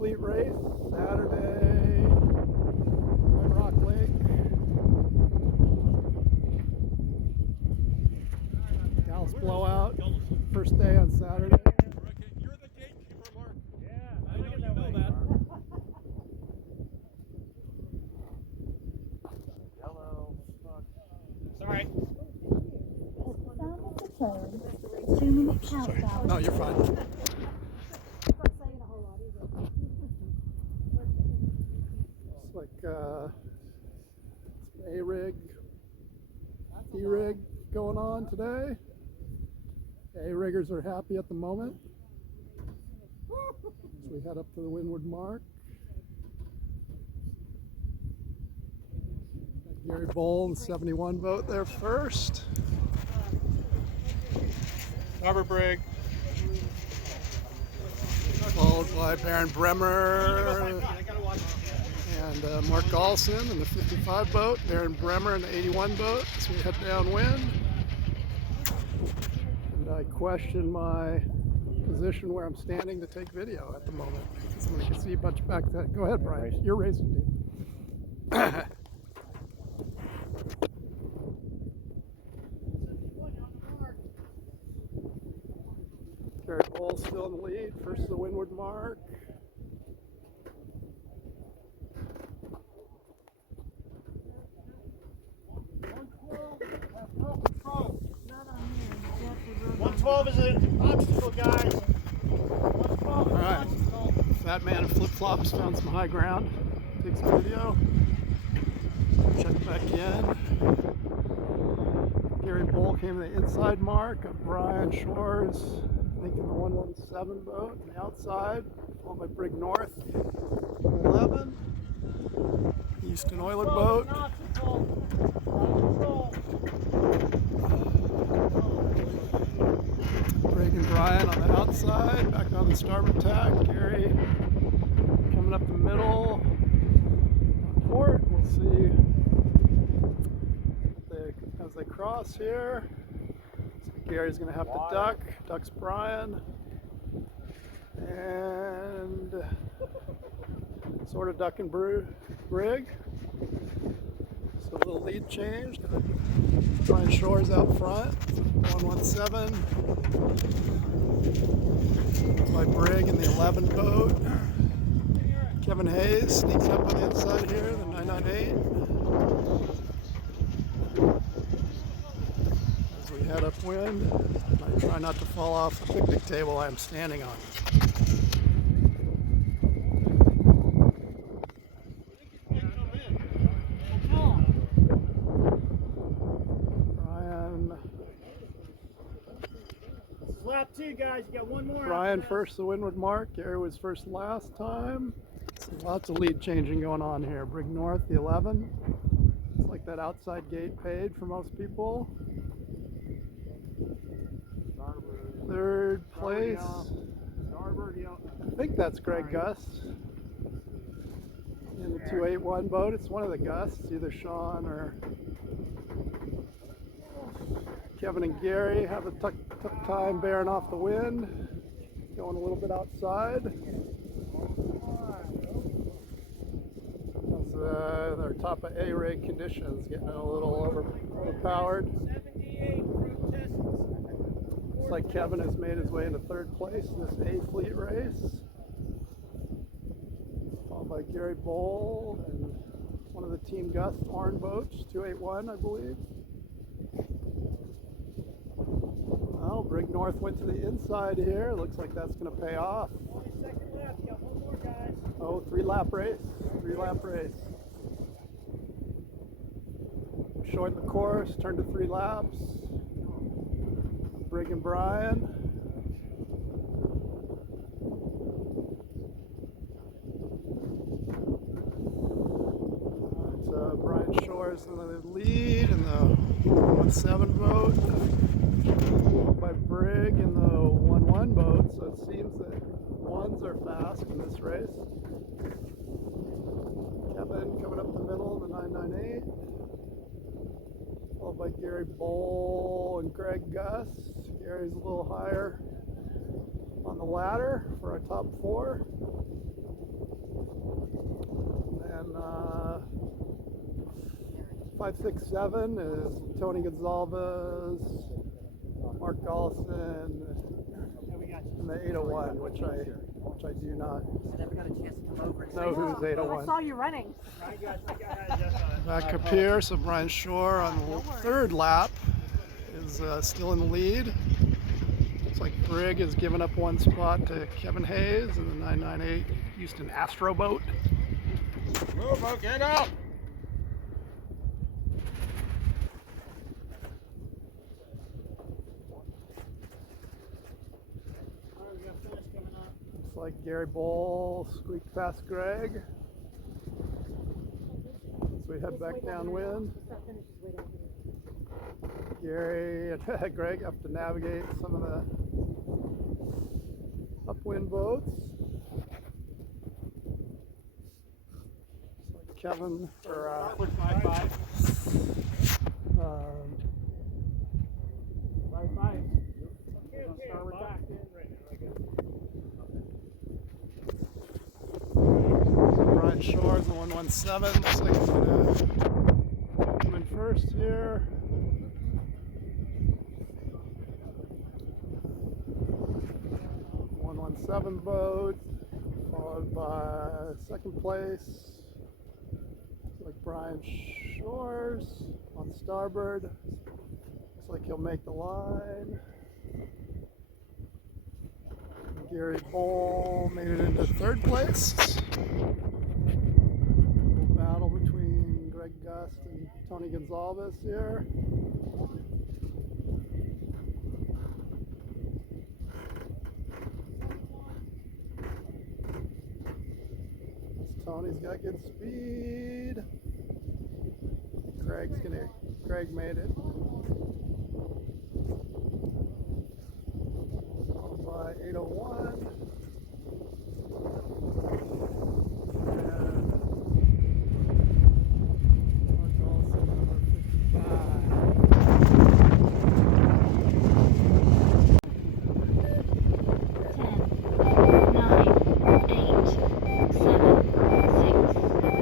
fleet race, Saturday, Red Rock Lake. Dallas Blowout, first day on Saturday. You're the gatekeeper, Mark. Yeah, I know you know that. Hello. Sorry. Sound of the phone. 2-minute countdown. No, you're fine. It's like A-rig, E-rig going on today. A-riggers are happy at the moment. As we head up to the Windward Mark. Got Gary Bowl and 71 boat there first. Harbor Brig. Followed by Baron Bremer and Mark Galson in the 55 boat, Baron Bremer in the 81 boat as we head downwind. And I question my position where I'm standing to take video at the moment because I'm going to see a bunch back there. Go ahead, Brian. You're racing, dude. Gary Bull still in the lead, first to the Windward Mark. One 12 is an obstacle, guys. 112 All is an right, obstacle. Fat Man in flip-flops found some high ground. Takes a video. Check back in. Gary Bull came to the inside mark of Brian Shores, I think in the 117 boat on the outside, followed by Brig North, 11. Houston Oiler boat. Brig and Brian on the outside, back on the starboard tack. Gary coming up the middle. Port, we'll see as they cross here. So Gary's going to have to duck. Ducks Brian. And sort of duck and Brig. So a little lead change. Brian Shores out front. 117. By Brig in the 11 boat. Kevin Hayes sneaks up on the inside here, the 998. As we head upwind, I try not to fall off the picnic table I'm standing on. Brian. This is lap 2, guys. You got one more. Brian first the Windward Mark. Gary was first last time. So lots of lead changing going on here. Brig North, the 11. It's like that outside gate paid for most people. Third place. I think that's Greg Gus in the 281 boat. It's one of the Gus, either Sean or Kevin and Gary have a tough time bearing off the wind. Going a little bit outside. They're top of A-rig conditions, getting a little overpowered. Looks like Kevin has made his way into third place in this A-fleet race. Followed by Gary Bowl and one of the Team Gus Horn boats, 281, I believe. Oh, Brig North went to the inside here. Looks like that's going to pay off. Second lap. You got one more, guys. Oh, three-lap race. Shorten the course, turn to 3 laps. Brig and Brian. That's Brian Shores in the lead in the 17 boat. By Brig in the 11 boat, so it seems that ones are fast in this race. Kevin coming up the middle in the 998. Followed by Gary Bowl and Greg Gus. Gary's a little higher on the ladder for our top 4. And 567 is Tony Gonzalez, Mark Gollison, and the 801, which I do not Never got a chance to come over and know who's I 801. saw you running. Back up here, so Brian Shore on the third lap is still in the lead. Looks like Brigg has given up one spot to Kevin Hayes in the 998 Houston Astro boat. Move, get up! Looks like Gary Bowl squeaked past Greg. So we head back downwind. Gary and Greg have to navigate some of the upwind boats. Looks like Kevin or Brian Shores, the 117. Looks like he's gonna come in first here. Seven boat, followed by second place. Looks like Brian Shores on starboard. Looks like he'll make the line. Gary Bowl made it into third place. Little battle between Greg Gust and Tony Gonzalez here. Tony's got good speed. Craig made it. Followed by 801. And Mark Olson, number 55. 10, 9, 8, 7, 6,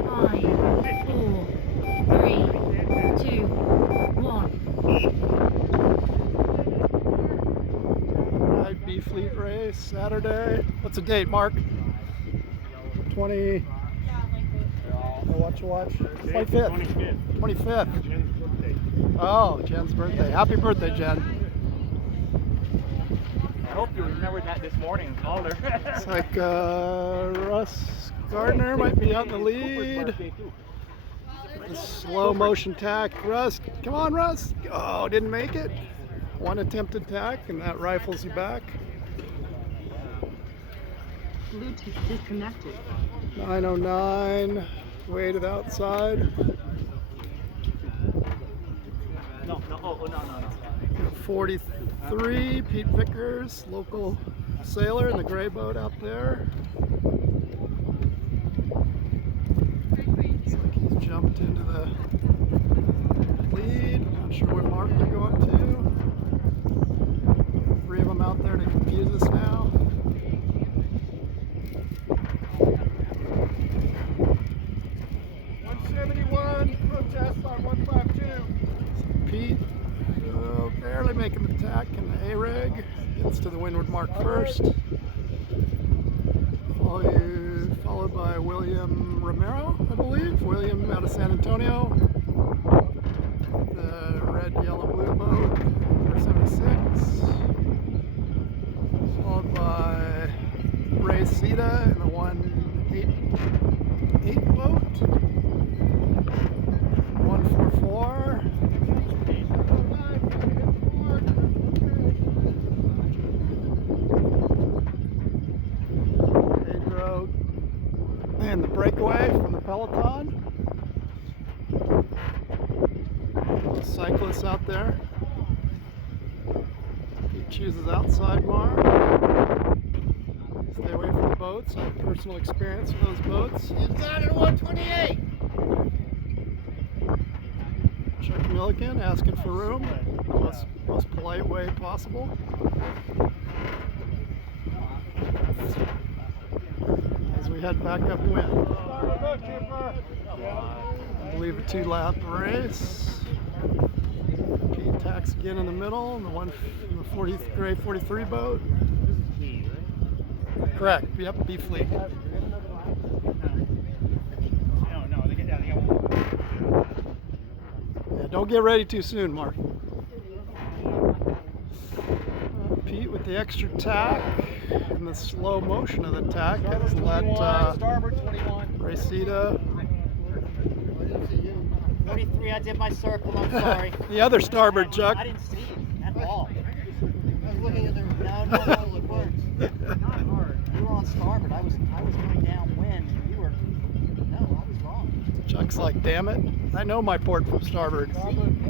5, 4, 3, 2, 1. B Fleet race Saturday. What's the date, Mark? 20. Watch. 25th. 25th. Oh, Jen's birthday. Happy birthday, Jen. I hope you remembered that this morning and called her. It's like Russ Gardner might be out in the lead. The slow motion tack. Russ, come on, Russ. Oh, didn't make it. One attempted tack, and that rifles you back. Bluetooth disconnected. 909, way to the outside. No. 43, Pete Vickers, local sailor in the gray boat out there. Looks like he's jumped into the lead. Not sure where Mark will go up to. Three of them out there to confuse us now. Protest on 152. Pete barely making the tack in the A-rig. Gets to the windward mark first. Followed by William Romero, I believe. William out of San Antonio. The red, yellow, blue boat, 476. Followed by Ray Sita in the 188 boat. 144. Pedro and the breakaway from the peloton. Cyclists out there. He chooses outside Mar. Stay away from the boats. I have personal experience with those boats. Inside at 128. Chuck Milliken asking for room, the most polite way possible. As we we head back upwind. I believe a 2-lap race. Pete tacks again in the middle, and the 40th gray 43 boat. Correct. Yep, B fleet. Yeah, don't get ready too soon, Mark. Pete with the extra tack and the slow motion of the tack has let Starboard 21. Racita, 43, I did my circle, I'm sorry. the other starboard, Chuck. I didn't see it at all. I was looking at the... No, it works. Not hard. You were on starboard. I was going downwind. You were... No, I was wrong. Chuck's like, damn it, I know my port from starboard. See, you did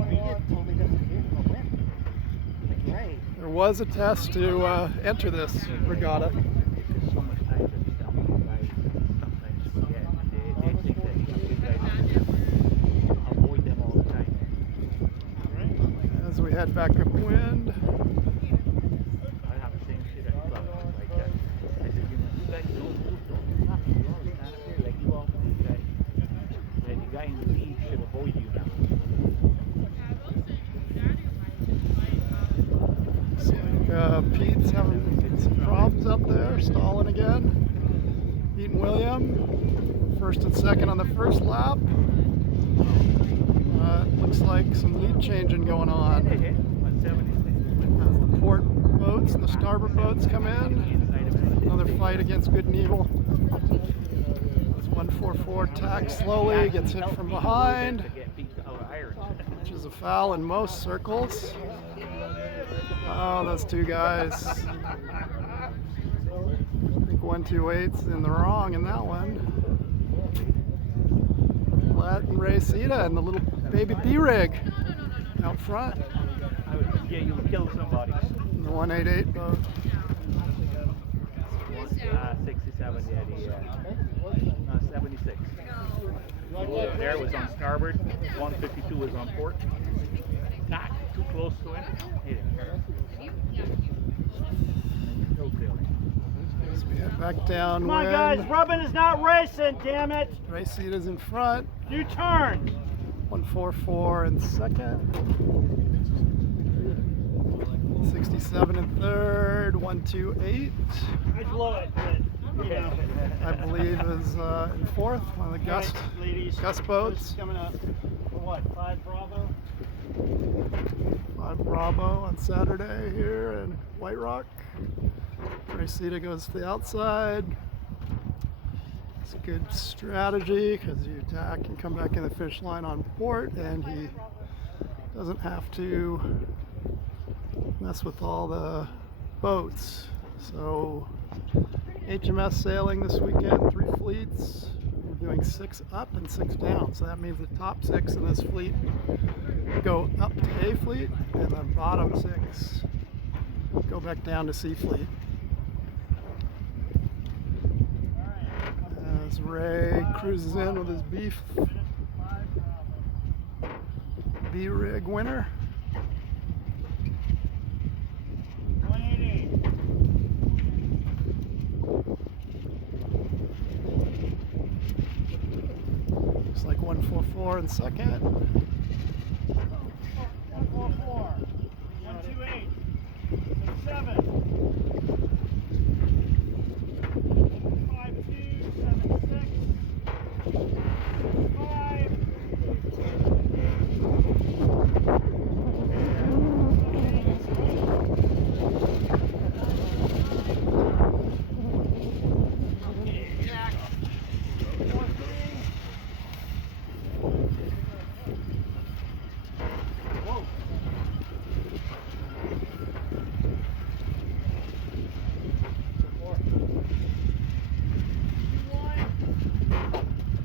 totally different view from the wind. Like, great. There was a test to enter this regatta. As we head back upwind. Pete's having some problems up there, stalling again. Pete and William, first and second on the first lap. Looks like some lead changing going on. As the port boats and the starboard boats come in. Another fight against good and evil. As 144 tacks slowly, gets hit from behind, which is a foul in most circles. Oh, those two guys. I think 128's in the wrong in that one. Let and Racita and the little baby B-rig out front. Yeah, you would kill somebody. In the 188 boat. 67, yeah, 76. There was on starboard, 152 was on port. Not too close to him. Hit him. As we head back down. Come on, guys. Rubbin is not racing, damn it. Racita's in front. You turn. 144 in second. 67 in third. 128. I blow it, but, you know. I believe is in fourth. One of the Gust boats. Coming up. For what? 5 Bravo? 5 Bravo on Saturday here in White Rock. Racita goes to the outside. It's a good strategy because you attack and come back in the fish line on port, and he doesn't have to mess with all the boats. So HMS sailing this weekend, 3 fleets. We're doing 6 up and 6 down. So that means the top 6 in this fleet go up to A fleet, and the bottom 6 go back down to C fleet. As Ray cruises in with his B-rig winner. 180. Looks like 144 in second. 144. 128. 7. 52. 76. 5.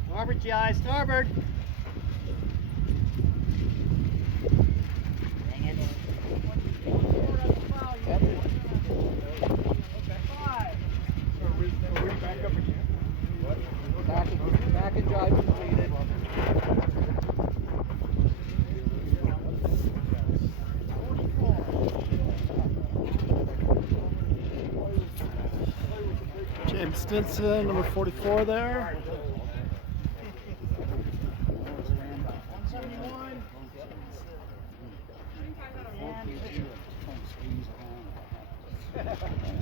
Starboard, GI, starboard. Dang it. Back and drive completed. James Stinson, number 44 there.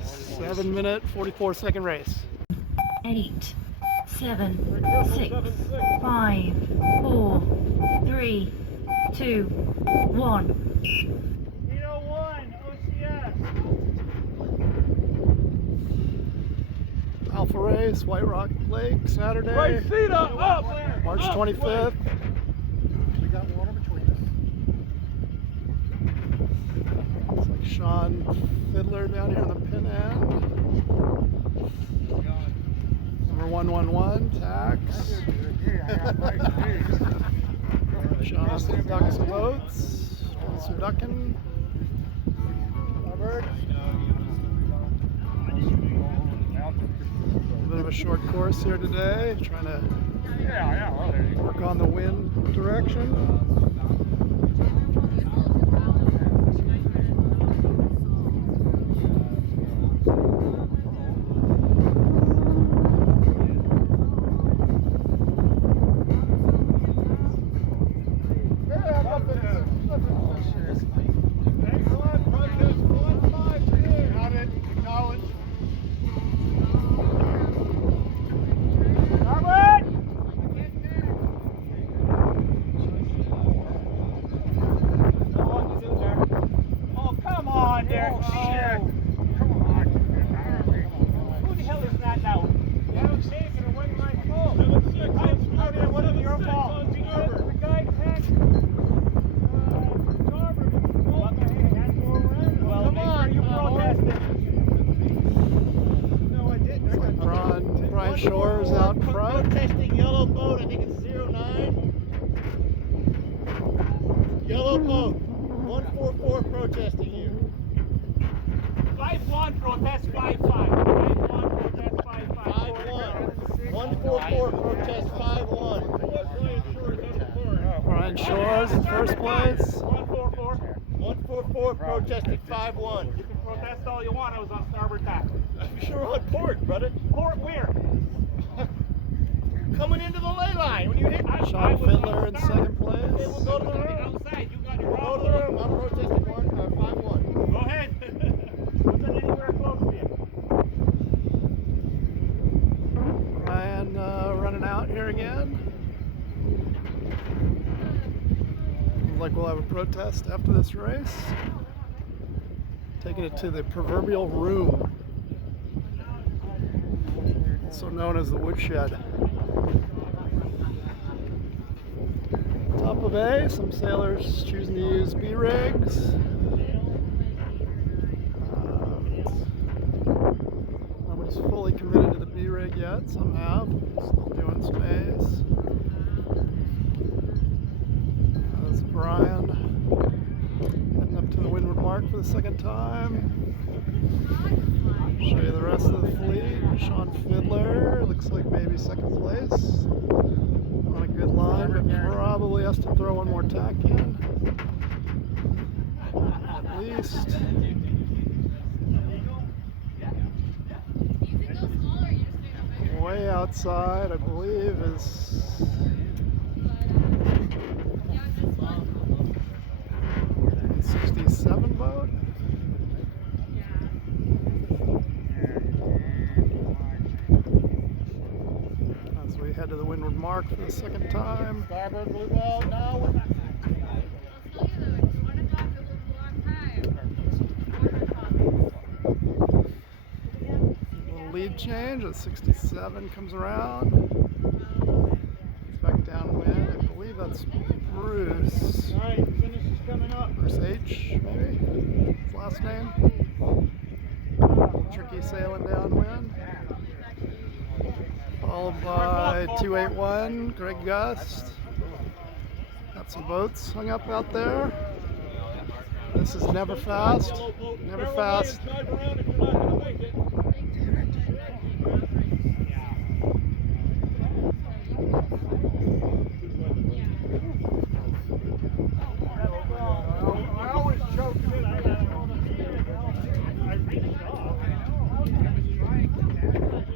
Seven minute, 44-second race. 8, 7, 6, 5, 4, 3, 2, 1. 801 OCS. Alpha race, White Rock Lake, Saturday, Right seat up! March 25th. We got water between us. Looks like Sean Fiddler down here on the pin end. Number 111, Tax. Sean has to duck some boats. Doing some ducking. Robert. A bit of a short course here today, trying to work on the wind direction. Brian Shores out front. Protesting yellow boat, I think it's 09. Yellow boat, 144 protesting you. 5-1 protest 5-5. 5-1 protest 5-5. 5-1. 144 protest 5-1. Brian Shores in first place. 144. 144 protesting 5-1. You can protest all you want. I was on starboard tack. I'm sure on port, brother. Port where? Coming into the ley line when you hit. Sean Fiddler in second Okay, place. we'll go to the room. Outside. You got your Go wrong to the room. I'm protesting 5-1. Go ahead. Wasn't anywhere close to you. Brian running out here again. Looks like we'll have a protest after this race. Taking it to the proverbial room, also known as the woodshed. Top of A, some sailors choosing to use B rigs. Nobody's fully committed to the B rig yet. Some have. Still doing space. That's Brian heading up to the Windward Mark for the second time. Show you the rest of the fleet. Sean Fiddler looks like maybe second place. On a good line, but probably has to throw one more tack in. At least. Way outside, I believe, is the 67 boat. As we head to the Windward Mark for the second time. Starboard blue ball now. Little lead change at 67 comes around. Back downwind. I believe that's Bruce. Alright, finish is coming up. Bruce H, maybe? His last name. Tricky sailing downwind. Followed by 281, Greg Gust. Got some boats hung up out there. This is never fast. Never fast. I always choke it. I really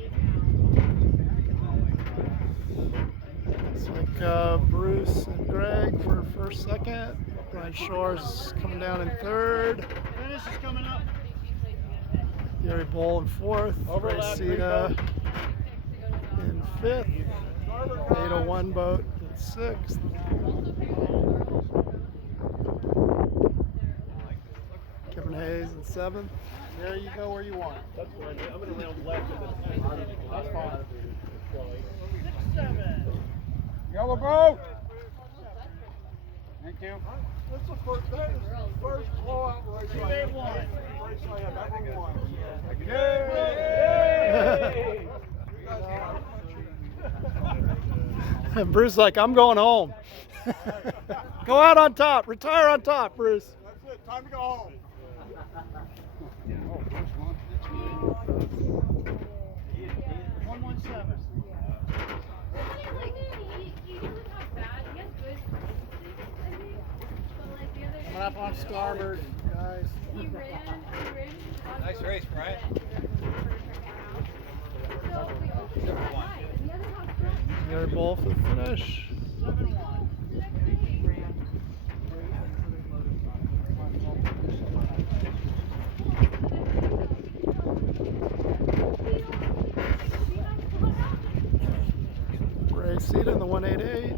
first, second. Brian Shores coming down in third. Finish is coming up. Gary Bowl in fourth. Ray Sita in fifth. 801 boat in sixth. Kevin Hayes in seventh. There you go where you want. That's fine. I'm going to round left. That's fine. 6, 7. Yellow boat. Thank you. That's the first blowout race I have. Race I have ever won. Yay! And Bruce's like, I'm going home. Go out on top. Retire on top, Bruce. That's it. Time to go home. 117. Coming up on starboard, guys. Nice race, Brian. Gary Bowl for the finish. 7-1. Ray Sita in the 188.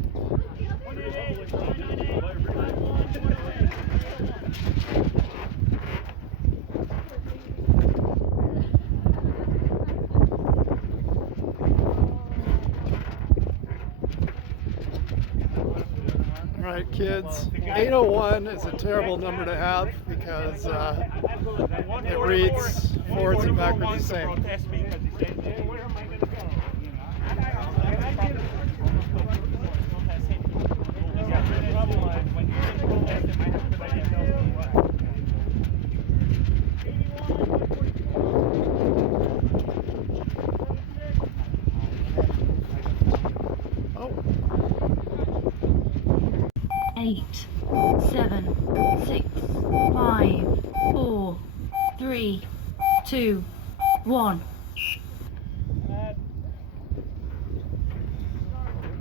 All right, kids. 801 is a terrible number to have because it reads forwards and backwards the same. Oh. 8, 7, 6, 5, 4, 3, 2, 1.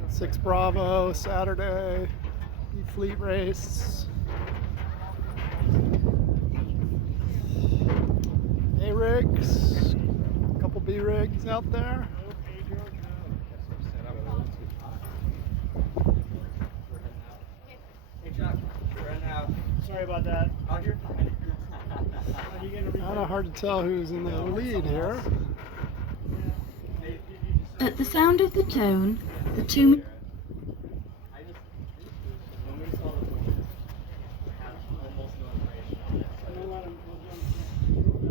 6 Bravo, Saturday, fleet race. A rigs, a couple B rigs out there. Sorry about that. Kind of hard to tell who's in the lead here. At the sound of the tone, the two...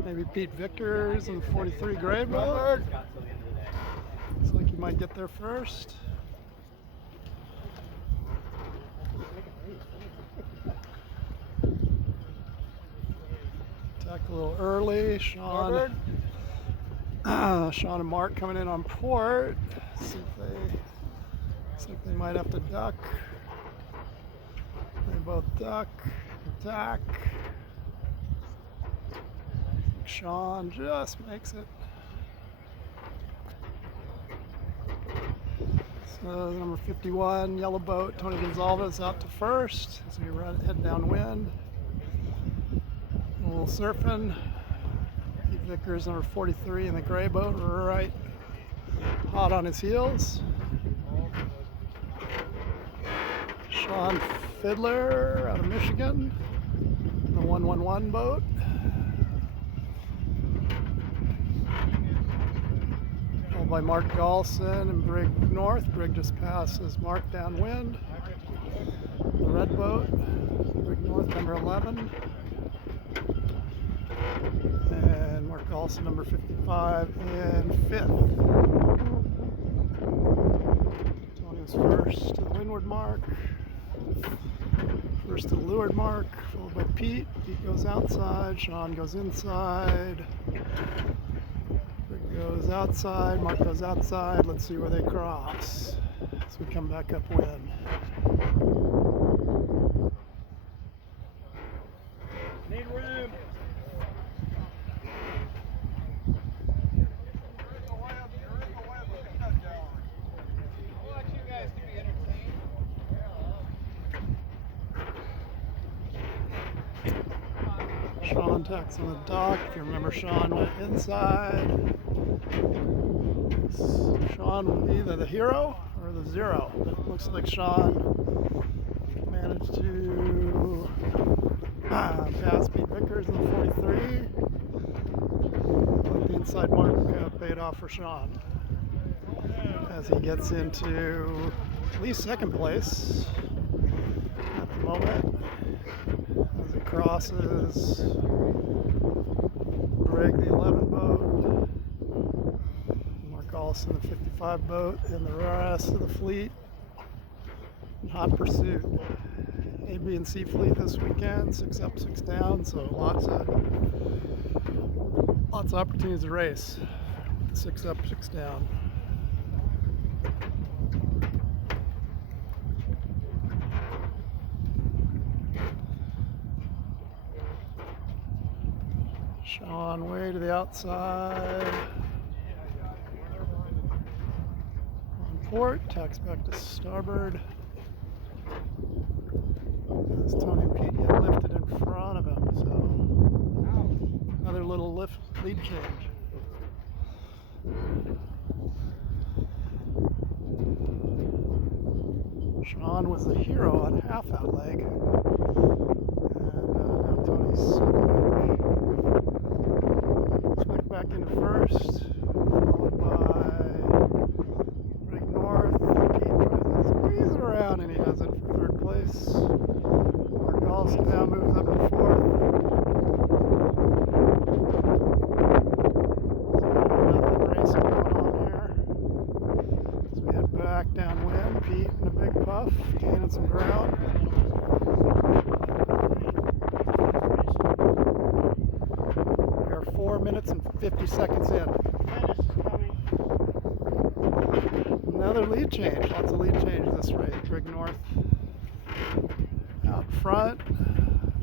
Maybe Pete Vickers in the 43 gray boat. Looks like he might get there first. Attack a little early. Sean and Mark coming in on port. See if looks like they might have to duck. They both duck, attack. Sean just makes it. So number 51, yellow boat, Tony Gonzalez out to first as we head downwind. A little surfing. Pete Vickers, number 43 in the gray boat, right hot on his heels. Sean Fiddler out of Michigan, the 111 boat. Followed by Mark Galson and Brig North. Brig just passes Mark downwind. The red boat, Brig North, number 11. And Mark Galson, number 55 in 5th. Tony was first to the windward mark. First to the leeward mark, followed by Pete. Pete goes outside, Sean goes inside. Rick goes outside, Mark goes outside. Let's see where they cross as we come back upwind. Need room. Sean tacks on the dock. If you remember, Sean went inside. Sean will be either the hero or the zero. It looks like Sean managed to pass Pete Vickers in the 43. But the inside mark paid off for Sean as he gets into at least second place at the moment as he crosses Greg the 11 boat, Mark Allison the 55 boat, and the rest of the fleet in hot pursuit. A, B, and C fleet this weekend, 6 up, 6 down, so lots of opportunities to race with the 6 up, 6 down. Sean way to the outside. On port, tacks back to starboard. As Tony and Pete get lifted in front of him, so another little lead change. Sean was the hero on half that leg. And now Tony's snuck back into first, followed by Rick North. Pete tries to squeeze it around and he does it for third place. Mark Allison now moves up to fourth. Nothing racing going on here. So we head back downwind. Pete in a big puff, gaining some ground. We are 4 minutes and 50 seconds in. Another lead change. Lots of lead change this race. Greg North out front.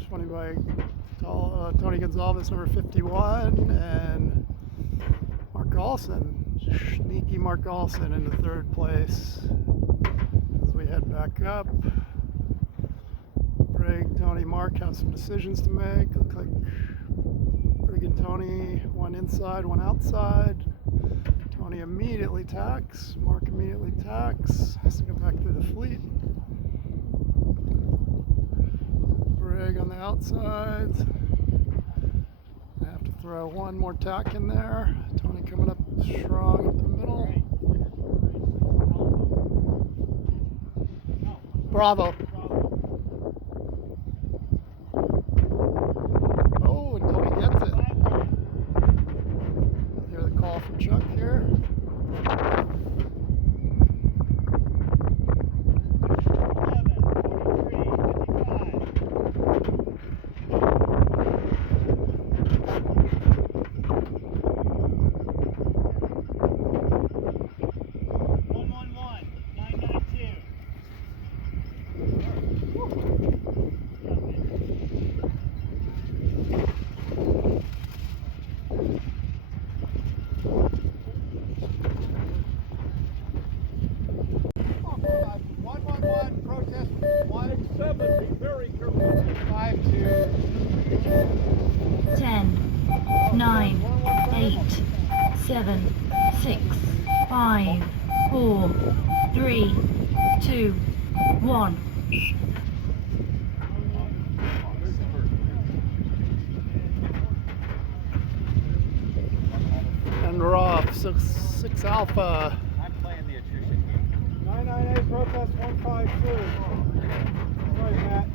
20 by Tony Gonzalez, number 51, and Mark Allison. Sneaky Mark Allison into third place. As we head back up, Greg, Tony, Mark have some decisions to make. Look like Greg and Tony, one inside, one outside. Tony immediately tacks. Mark immediately tacks. Has to go back through the fleet. Greg on the outsides. I have to throw one more tack in there. Tony coming up strong up the middle. Bravo. Oh, and Tony gets it. I'll hear the call from Chuck here. Protest 1-7, be very careful. 5-2. 10, 9, 8, 7, 6, 5, 4, 3, 2, 1. And we're off. 6 Alpha. I'm playing the attrition game. 998 protest 152. Sorry, Matt.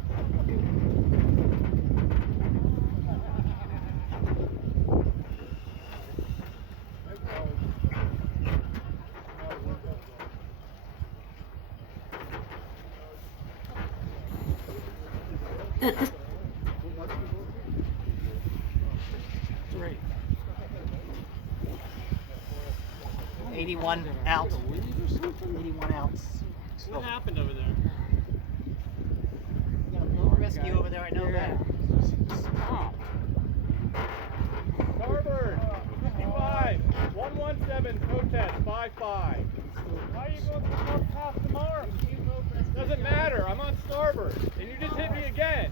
At the 3. 81 out. 81 outs. What happened over there? Got a little risky over there, I know that. Starboard 55. 117 protest 55. Why are you going to the top half tomorrow? Doesn't matter. I'm on starboard. And you just hit me again.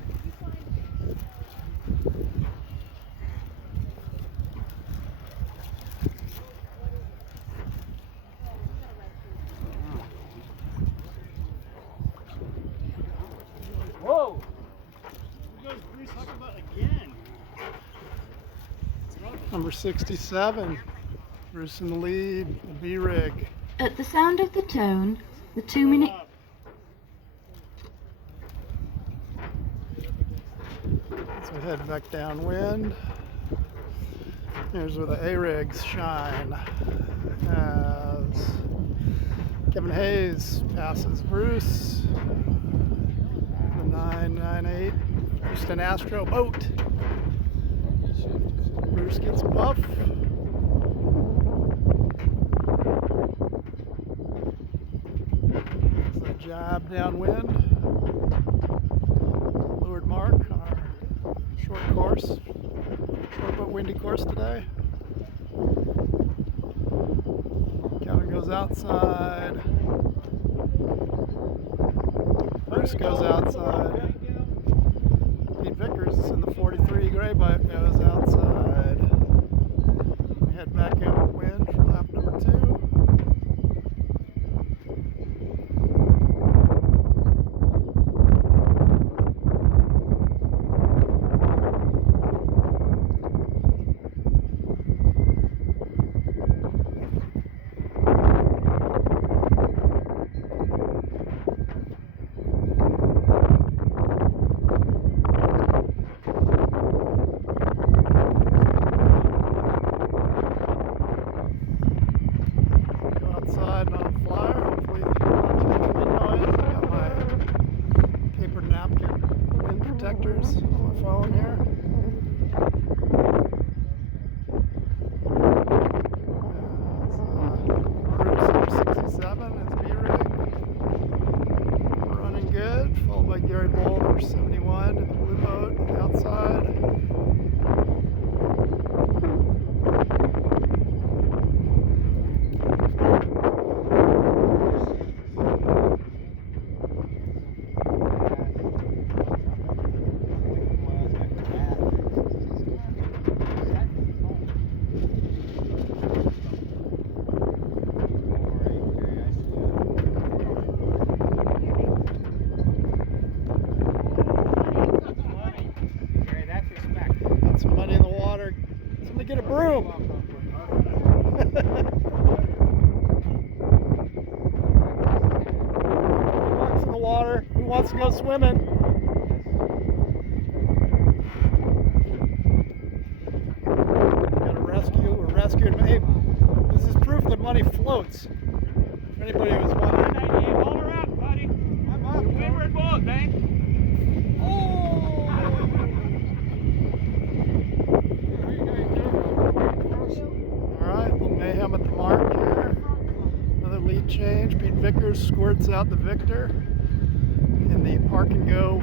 Number 67, Bruce in the lead, the B-rig. At the sound of the tone, the 2-minute... So we head back downwind. Here's where the A-rigs shine. As Kevin Hayes passes Bruce. The 998 Houston Astro boat. Bruce gets a puff. It's a jab downwind. Blowout Mar, our short course, short but windy course today. Kevin goes outside. Bruce goes outside. Pete Vickers in the 43 gray boat goes outside. We head back upwind for lap number 2. Outside and on a flyer, hopefully not too much wind noise. I got my paper napkin wind protectors on my phone here. Bruce number 67 is B-rig. Running good, followed by Gary Bull number 71 in the blue boat on the outside. Got some money in the water. Somebody get a broom. Bucks in the water. Who wants to go swimming? Got a rescue. We're rescuing. Hey, this is proof that money floats. If anybody was wondering. 98, hold her up, buddy. I'm up. Windward boat, man. Alright, little mayhem at the mark here. Another lead change. Pete Vickers squirts out the Victor in the park and go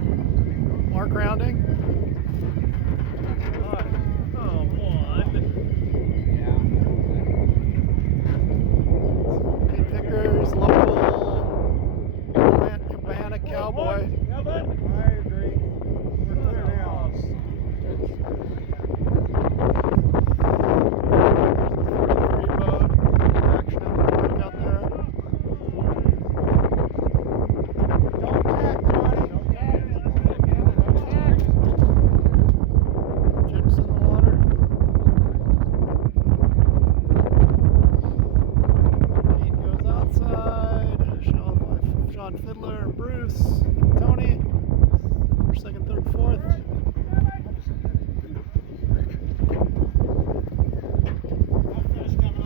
mark rounding. Pete Vickers, local Cabana cowboy. I agree. We're clear now. Free boat, action in the park out there. Don't tack, Johnny. Don't tack. Don't tack. Chips in the water. Pete goes outside. Sean Fiddler and Bruce and Tony. For second, third, fourth.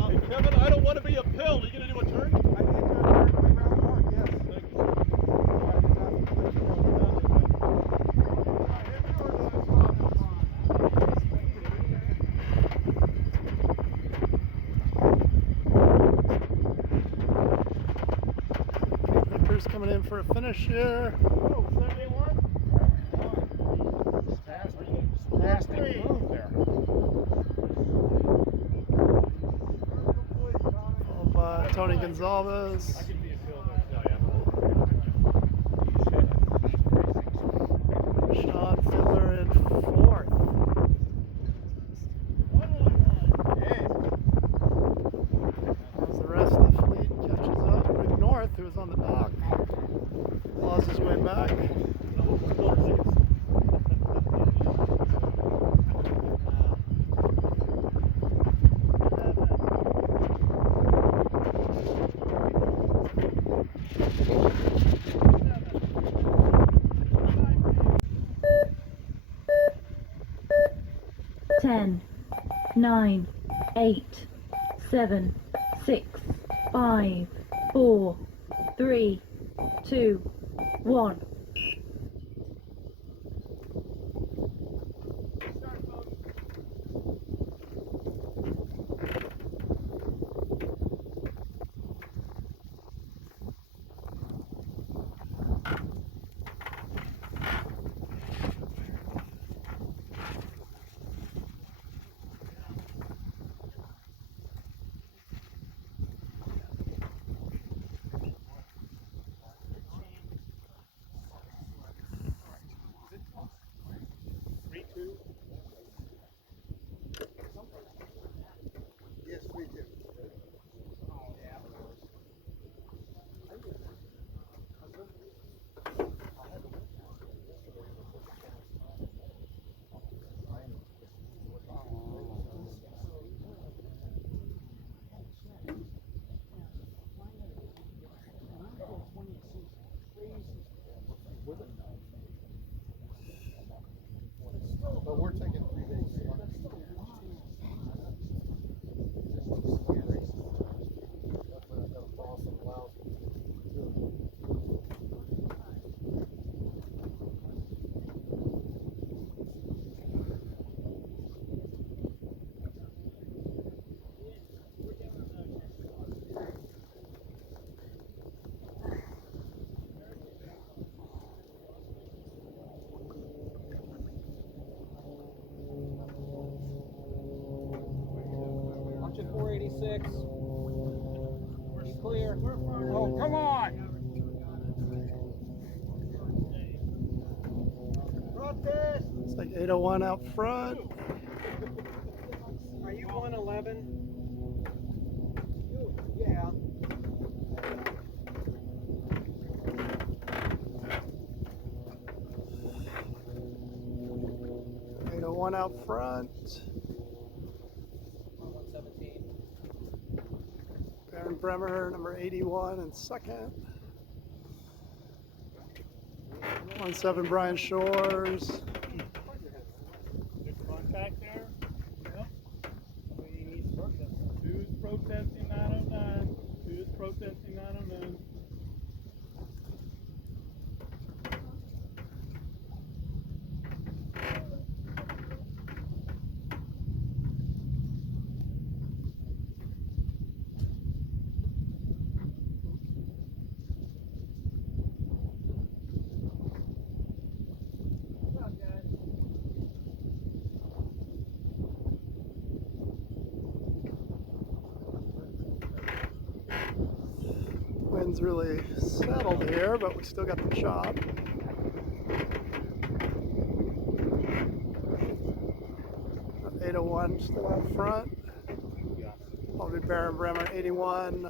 Hey, Kevin, I don't want to be a pill. Are you going to do a turn? I did do a turn around mark, yes. Thank you. Victor's coming in for a finish here. Oh, 71? Fantastic move there. Followed by Tony Gonzalez. Sean Fiddler in fourth. As the rest of the fleet catches up, Rick North, who was on the dock, claws his way back. 9, 8, 7, 6, 5, 4, 3, 2, 1. Yes, 3-2. But we're taking 3 days. Watch it 486. Be clear. Oh, come on! It's like 801 out front. Are you 111? Yeah. 801 out front. 117. Baron Bremer, number 81 in second. 17 Brian Shores. Good contact there. Yep. Who's protesting 909? Who's protesting 909? Wind's really settled here, but we still got the chop. Got 801 still out front. Probably Baron Bremer 81.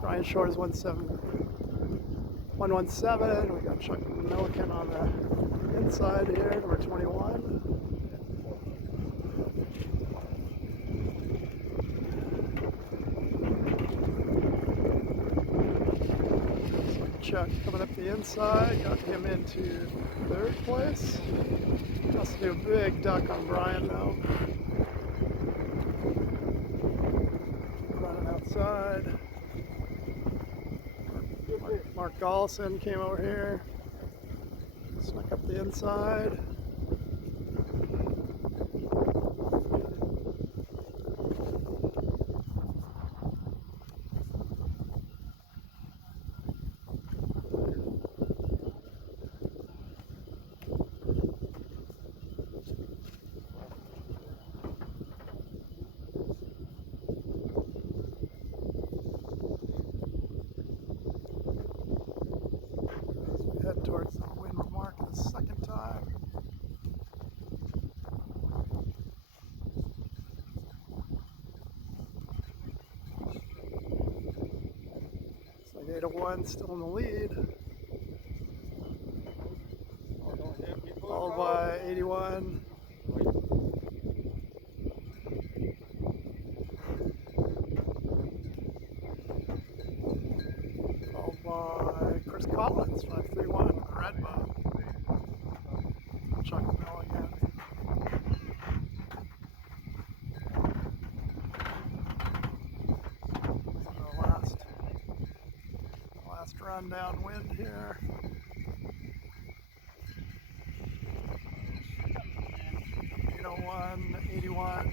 Brian Shores 117. We got Chuck Milliken on the inside here, number 21. Chuck coming up the inside, got him into third place. Has to do a big duck on Brian though. Running outside. Mark Gollison came over here, snuck up the inside. Head towards the windward mark the second time. It's like 801 still in the lead. Followed by 81. Followed by Chris Collins, 531 with the red bow. Chuck Milligan. run downwind here. 801, 81,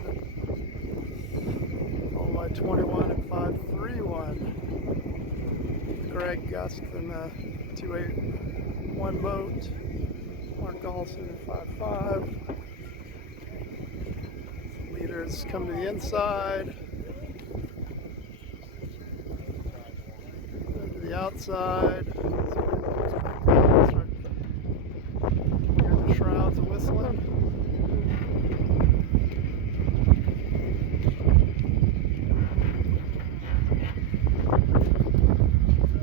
followed by 21 and 531. Greg Gust in the 281 boat. Mark Olson 55. Leaders come to the inside. Then to the outside. Hear the shrouds whistling.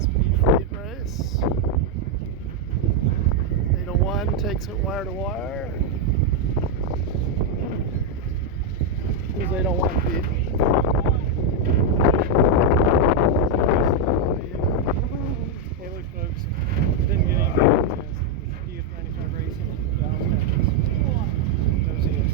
Speed fleet race. 801 takes it wire to wire. Who's 801 feet? Hey, look, folks. Didn't get anything in this DF95 racing at Dallas, Texas. Those is.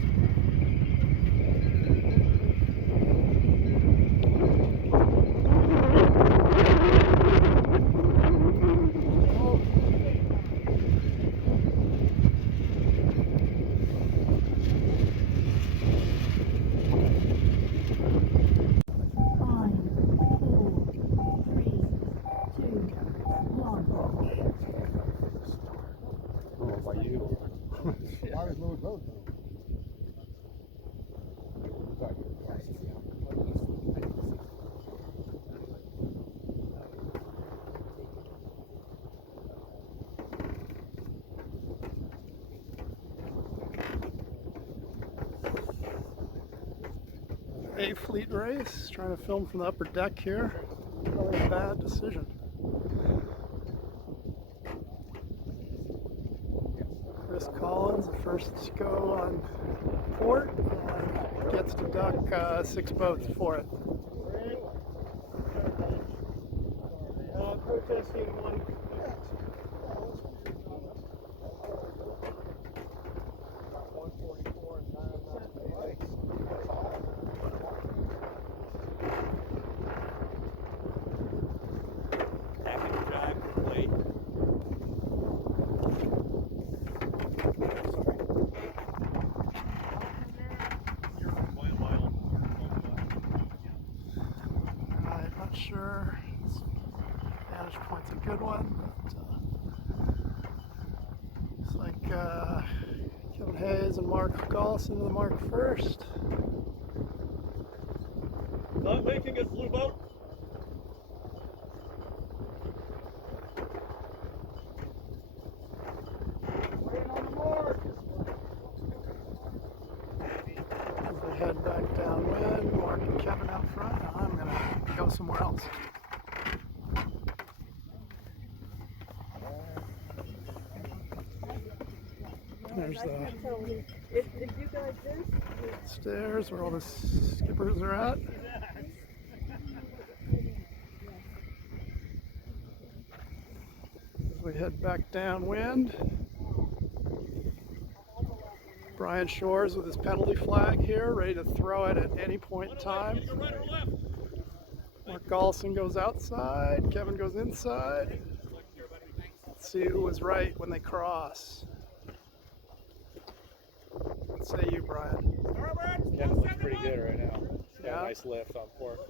Five, four, three, two, one. Oh, by you. I was low boat. A fleet race, trying to film from the upper deck here. Probably a bad decision. Chris Collins, the first to go on port, and gets to duck 6 boats for it. Protesting one. I'm not sure. This vantage point's a good one, but looks like Kevin Hayes and Mark Gollison to the mark first. Not making it, Blue Boat. As they head back downwind, Mark and Kevin out front. Now I'm going to go somewhere else. There's the stairs where all the skippers are at. As we head back downwind, Brian Shores with his penalty flag here, ready to throw it at any point in time. Mark Gollison goes outside, Kevin goes inside. Let's see who was right when they cross. What say you, Brian? Kevin looks pretty good right now. Got Yeah. a nice lift on port.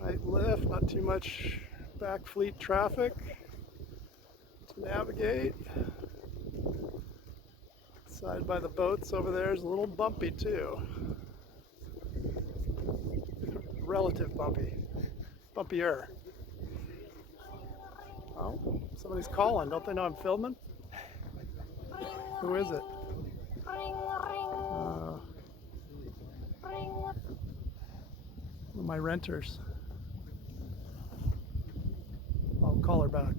Light lift, not too much back fleet traffic to navigate. Side by the boats over there is a little bumpy too. Relative bumpy. Bumpier. Oh, somebody's calling. Don't they know I'm filming? Who is it? One of my renters. I'll call her back.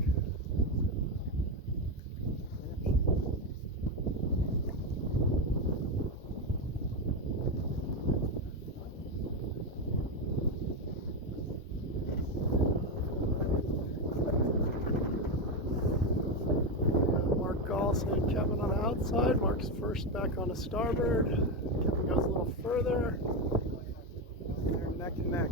Mark Gollison and Kevin on the outside. Mark's first back on the starboard. Kevin goes a little further. They're neck and neck.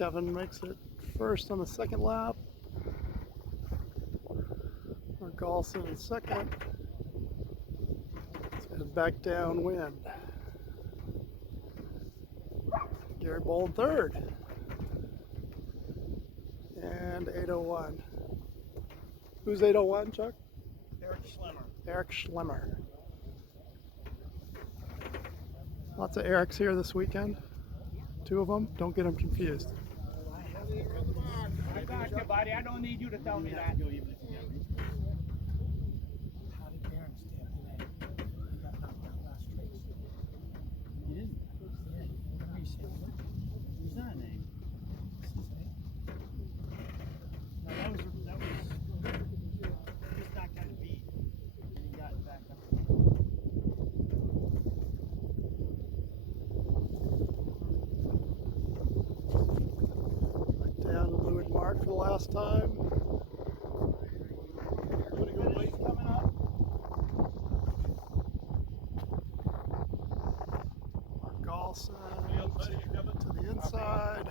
Kevin makes it first on the second lap. Mark Galson in second. Let's head back downwind. Gary Bold third. And 801. Who's 801, Chuck? Eric Schlemmer. Eric Schlemmer. Lots of Erics here this weekend. 2 of them. Don't get them confused. I got you, buddy. I don't need you to tell me that. How did Darren stand today? He got knocked out last race. He didn't? Yeah, he said, who's that name? What's his name? No, that was, he's not gonna beat. And he got back up. Down to Blowout Mar for the last time. Pretty good race coming up. Mark Galson to the inside.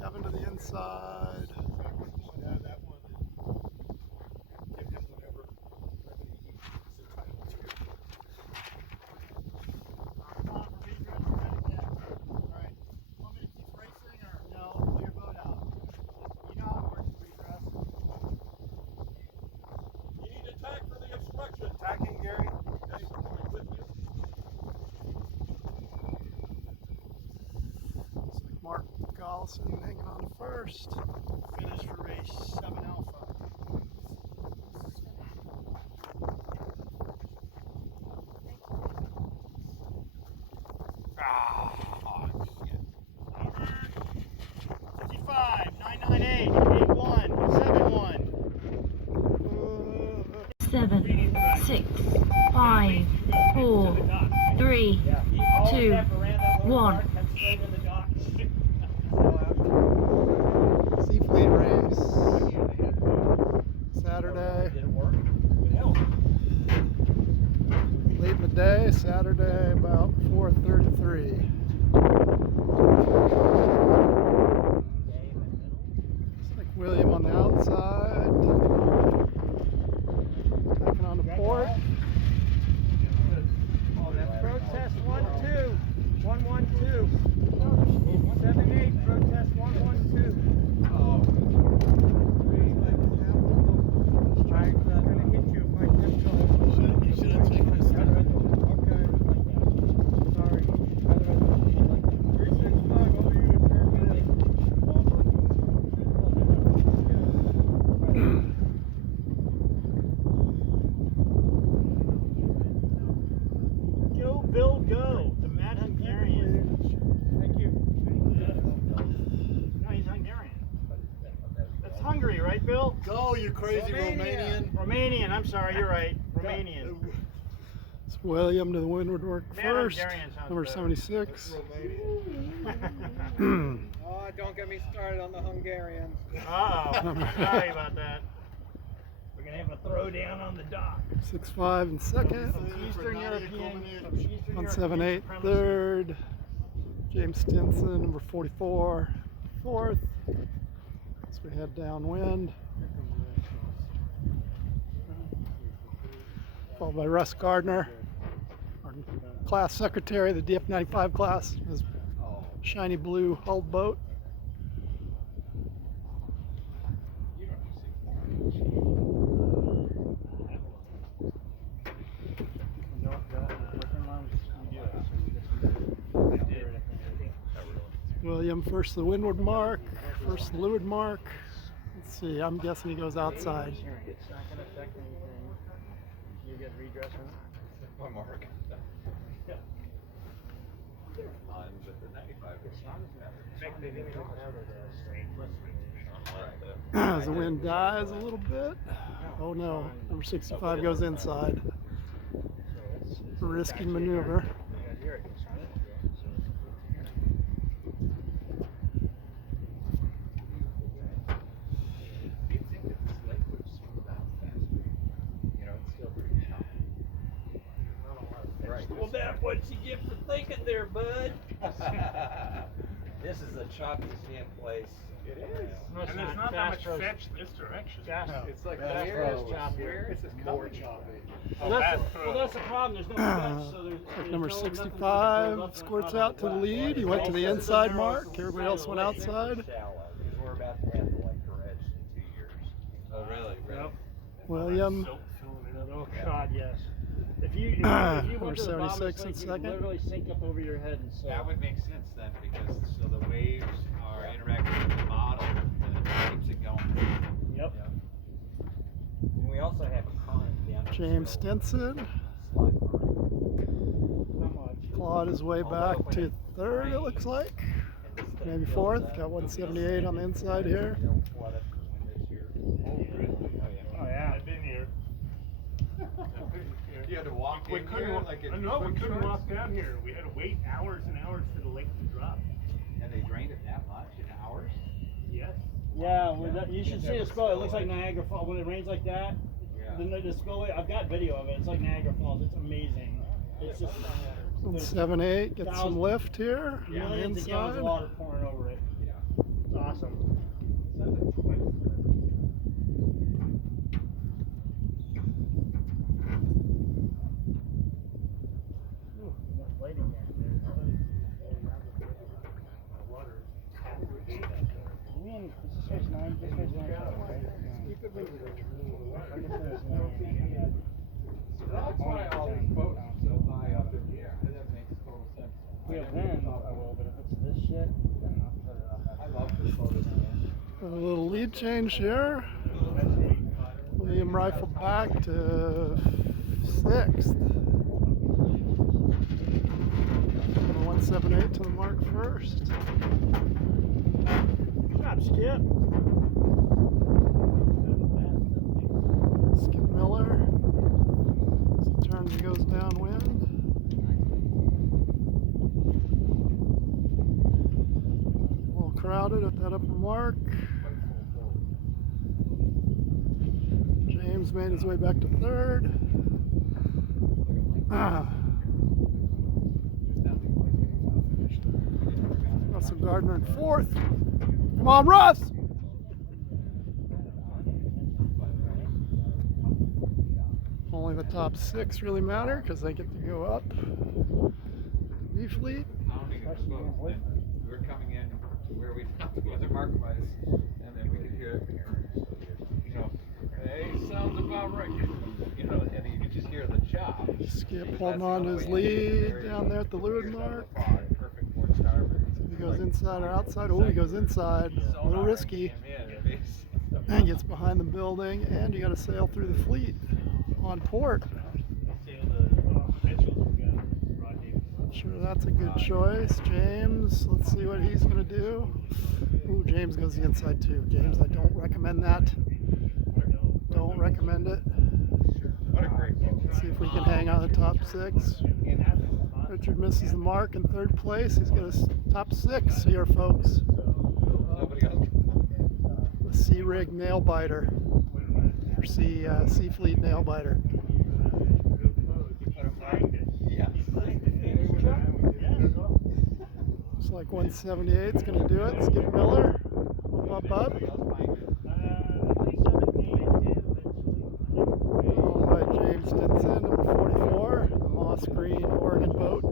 Kevin to the inside. Attacking, Gary. Okay, with you. Looks like Mark Galson hanging on first. Finish for race 7 Alpha. Ah, shit. 55, 998, 81, 71. 7, 6, 5, 4, 3, 2, 1. Seafleet race. Saturday. Late in the day, Saturday about 4:33. Looks like William on the outside. Taking on the port. Oh, that's protest 1-2. 1-1-2. 7-8, protest 1-1-2. Oh. I'm gonna hit you if I kept going. You should have taken a step. Okay. Sorry. 365 over you and turn Billy. Go, Bill, go. The Mad Hungarian. Thank you. No, he's Hungarian. That's Hungary, right, Bill? Go, you crazy Romania. Romanian. Romanian, I'm sorry, you're right. Romanian. It's William to the windward work Man, first. Hungarian sounds Number better. 76. Oh, don't get me started on the Hungarians. Uh-oh. Sorry about that. We're going to have a throwdown on the dock. 6'5" in second. Eastern European. Eastern 178 European third. James Stinson, number 44, fourth. As we head downwind. Followed by Russ Gardner, our class secretary, the DF95 class, his shiny blue hulled boat. William first the windward mark, first the leeward mark. Let's see, I'm guessing he goes outside. It's not going to affect anything. You get redress on it? One mark. Yeah. On with the 95. As the wind dies a little bit. Oh no, number 65 goes inside. Risky maneuver. Right. Well, that's what you get for thinking there, bud. This is the choppiest damn place. It is. No, it's And there's not. not that much Fast fetch this direction. It's like Fast where Road's is choppy. where is this More coming choppy. Well, that's the problem. There's no fetch, so there's Like there's number no- nothing to 65 build up squirts on out to the west. lead. He went to the It's a inside narrow mark. Everybody else went lake. outside. shallow? Because we're about to have the lake dredged in 2 years. Oh, really? Yep. William, Silt filling it up. Oh God, yes. If you Number went to the bottom of 76 this in lake, you second. literally sink up over your head and so. That would make sense then, because so the waves are interacting with the bottom and it keeps it going. Yep. And we also have a pond down James Stinson Not much. clawed his way back to third, it looks like. Maybe fourth. Got 178 on the inside here. Oh yeah. I've been here. You had to walk We in couldn't, here like in no, we swim couldn't shorts? walk down here. We had to wait hours and hours for the lake to drop. And they drained it that much in hours? Yes. Yeah, you should see the spillway. It looks like Niagara Falls when it rains like that. Yeah. The spillway. I've got video of it. It's like Niagara Falls. It's amazing. It's just 178, get some lift here on the millions of gallons inside. of water pouring over it. Yeah. It's awesome. Ooh, that lighting down there. Man, this is race 9. This race 9. That's why all these boats are so high up in the air. That makes total sense. We have wind, I will, but if it's this shit, then I'll put it up. I love this photo. A little lead change here. William rifled back to 6th. 178 to the mark first. Good job, Skip. Skip Miller. As he turns and goes downwind. A little crowded at that upper mark. James made his way back to 3rd. Russell Gardner in 4th. Come on, Russ! Only the top 6 really matter because they get to go up. B fleet. Pounding of the boats. And we're coming in to where we thought the weather mark was, and then we could hear it. You know, hey, sounds about right. You know, and you could just hear the chop. Skip holding on to his lead down there at the leeward mark. Perfect port starboard. He goes inside or outside. Oh, he goes inside. A little risky. And gets behind the building, and you got to sail through the fleet on port. Sure, that's a good choice. James, let's see what he's going to do. Ooh, James goes the inside too. James, I don't recommend that. Don't recommend it. What a great game. Let's see if we can hang on the top 6. Richard misses the mark in 3rd place. He's got his top 6 here, folks. Nobody else. The Sea Rig Nail Biter. Or Sea Fleet Nail Biter. Yeah. Looks like 178 is going to do it. Skip Miller. Up, up. Followed by James Stinson, number 44. The Moss Green Oregon boat.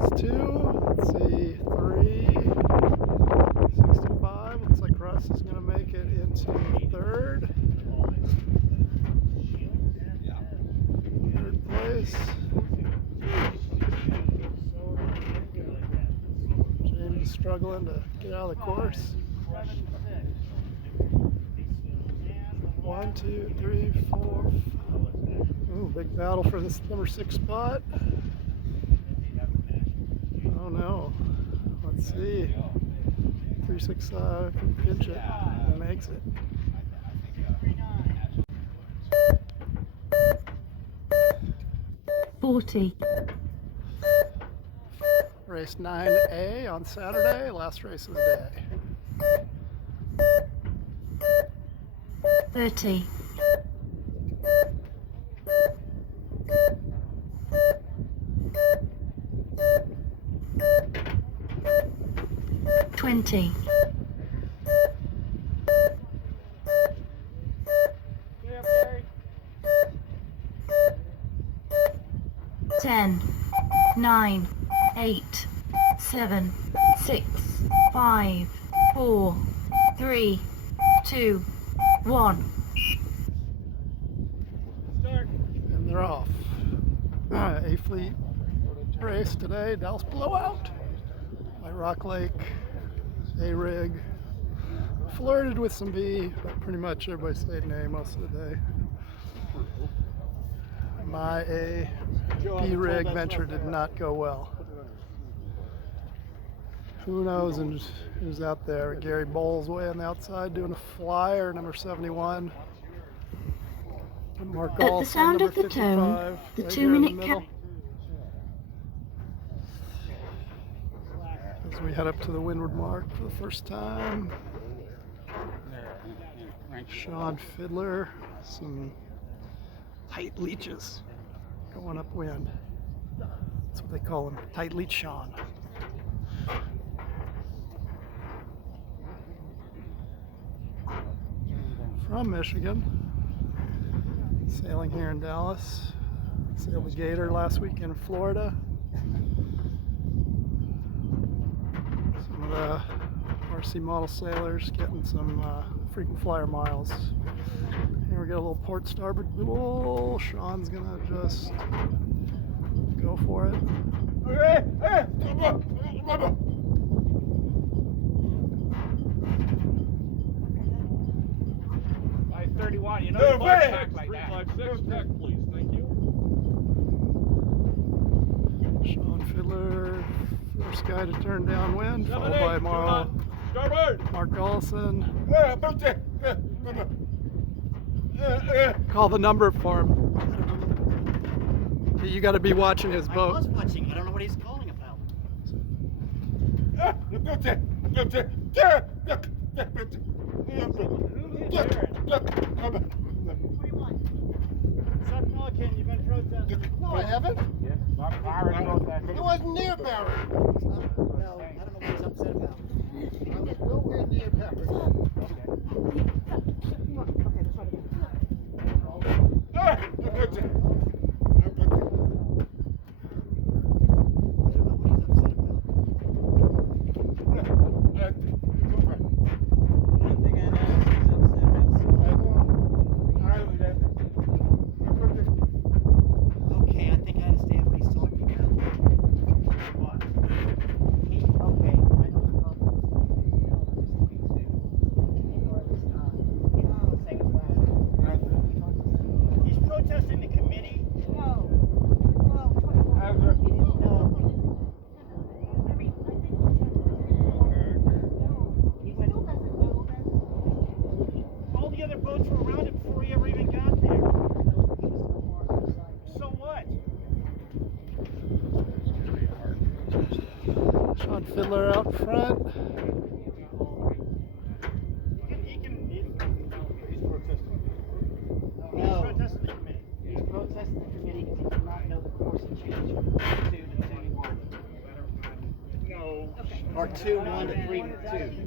That's 2. Let's see. 3. 65. Looks like Russ is going to make it into 3rd. 3rd place. James struggling to get out of the course. 1, 2, 3, 4. Ooh, big battle for this number 6 spot. Oh no. Let's see. 365 can pinch it and makes it. Race 9A on Saturday, last race of the day. 30. 20. Get up, Gary. 10, 9, 8, 7, 6, 5, 4, 3, 2, 1. Start. And they're off. A Fleet race today, Dallas Blowout by Rock Lake, A Rig. Flirted with some B, but pretty much everybody stayed in A most of the day. My A B rig venture did not go well. Who knows who's out there? Gary Bowles way on the outside doing a flyer, number 71. And Mark At the Olson, sound number of the 55, tone, the right here in 2-minute middle. As we head up to the windward mark for the first time. Sean Fiddler, some tight leeches going upwind. That's what they call him, tight leech Sean. From Michigan, sailing here in Dallas. Sailed the Gator last week in Florida. Some of the RC model sailors getting some frequent flyer miles. Here we got a little port starboard duel. Sean's gonna just go for it. 531, you know you want to act like that. 356, deck, please. Thank you. Sean Fiddler, first guy to turn downwind, followed by Starboard. Mark Olson. Call the number for him. You got to be watching his I boat. was watching. I don't know what he's calling about. Sub Pelican, you've been protesting. No, I haven't. It wasn't near Barry. Well, I don't know what he's upset about. I was nowhere near Barry. I don't know what he's upset about. One thing I know is he's upset about. Okay, I think I understand what he's talking about. Okay, I know the problem. He's protesting the committee. All the other boats were around it before he ever even got there. So what? Sean Fiddler out front. He's protesting. No. Protesting the committee. He's protesting the committee because he did not know the course had changed from 2 to 2-1. No. Or 2-1 to 3-2.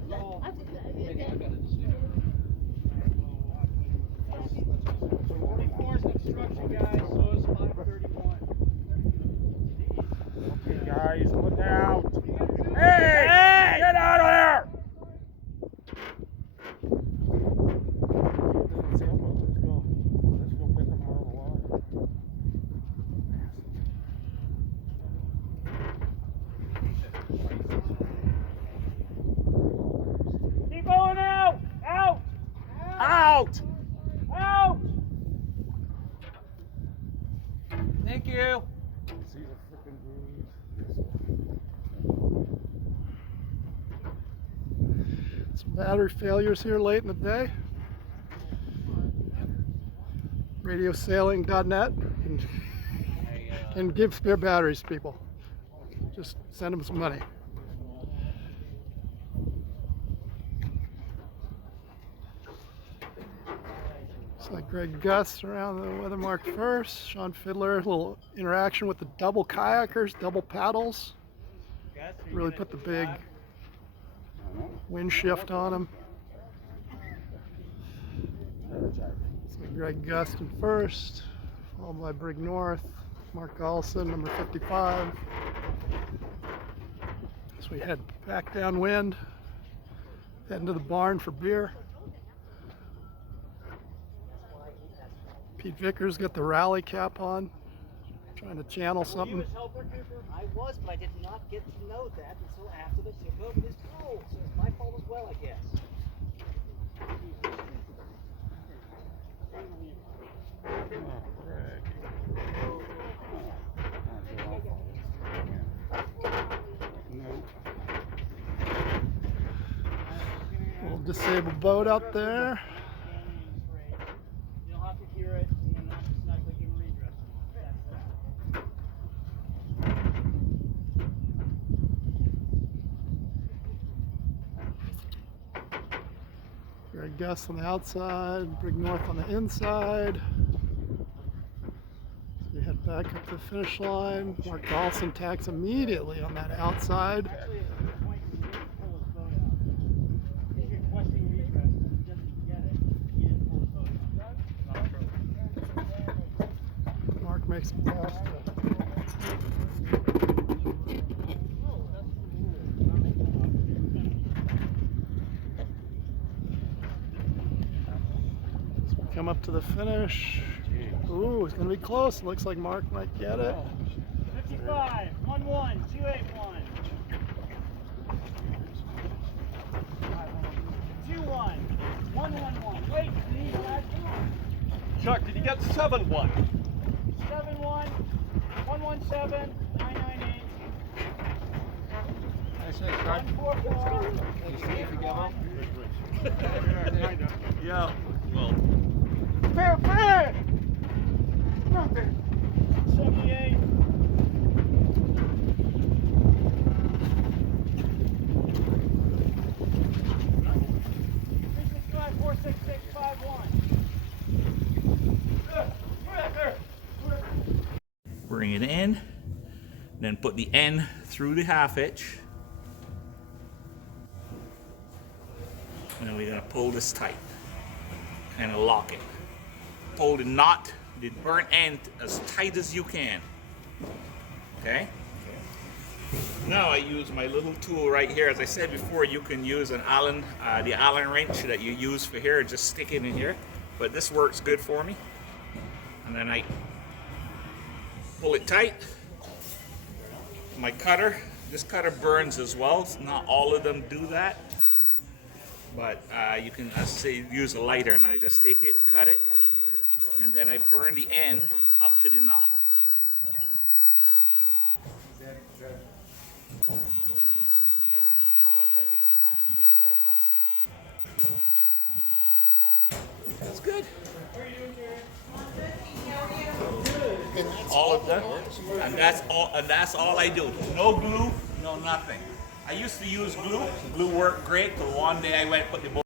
Forty-four is obstruction, guys. So is 531. Okay, guys, look out. Hey! Get out of there! Let's go pick them out of the water. Keep going out! Out! Out! Out! Thank you. Some battery failures here late in the day. Radiosailing.net can give spare batteries to people. Just send them some money. Looks like Greg Gus around the weather mark first. Sean Fiddler, a little interaction with the double kayakers, double paddles. Really put the big wind shift on them. So Greg Gustin first, followed by Brig North, Mark Allison, number 55. So we head back downwind, heading to the barn for beer. Pete Vickers got the rally cap on, trying to channel something. I was, but I did not get to know that until after the took over this role. So it's my fault as well, I guess. Little disabled boat out there. You'll have to hear it, and then not exactly give redress. Greg Gus on the outside, Brig North on the inside. So we head back up to the finish line. Mark Dawson tacks immediately on that outside. Actually, at this point, he didn't pull his boat out. He's requesting redress, and he doesn't get it. He didn't pull his boat out. Mark makes a pass to come up to the finish. Ooh, it's going to be close. Looks like Mark might get it. 55, 11, 281. 21, 111. Wait, please, lad. Chuck, did you get 7-1? 71, 117, 998. I say, Scott. 144. You see if you get home? Yeah. Well, Fair, fair! 78. 365, 466, 51. Bring it in, then put the end through the half hitch. And then we're gonna pull this tight and lock it. Pull the knot, the burnt end as tight as you can. Okay? Now I use my little tool right here. As I said before, you can use an Allen, the Allen wrench that you use for here, just stick it in here. But this works good for me. And then I pull it tight. My cutter, this cutter burns as well. Not all of them do that. But you can, as I say, use a lighter, and I just take it, cut it, and then I burn the end up to the knot. That's good. All of them, and that's all I do. No glue, no nothing. I used to use glue. Glue worked great, but one day I went and put the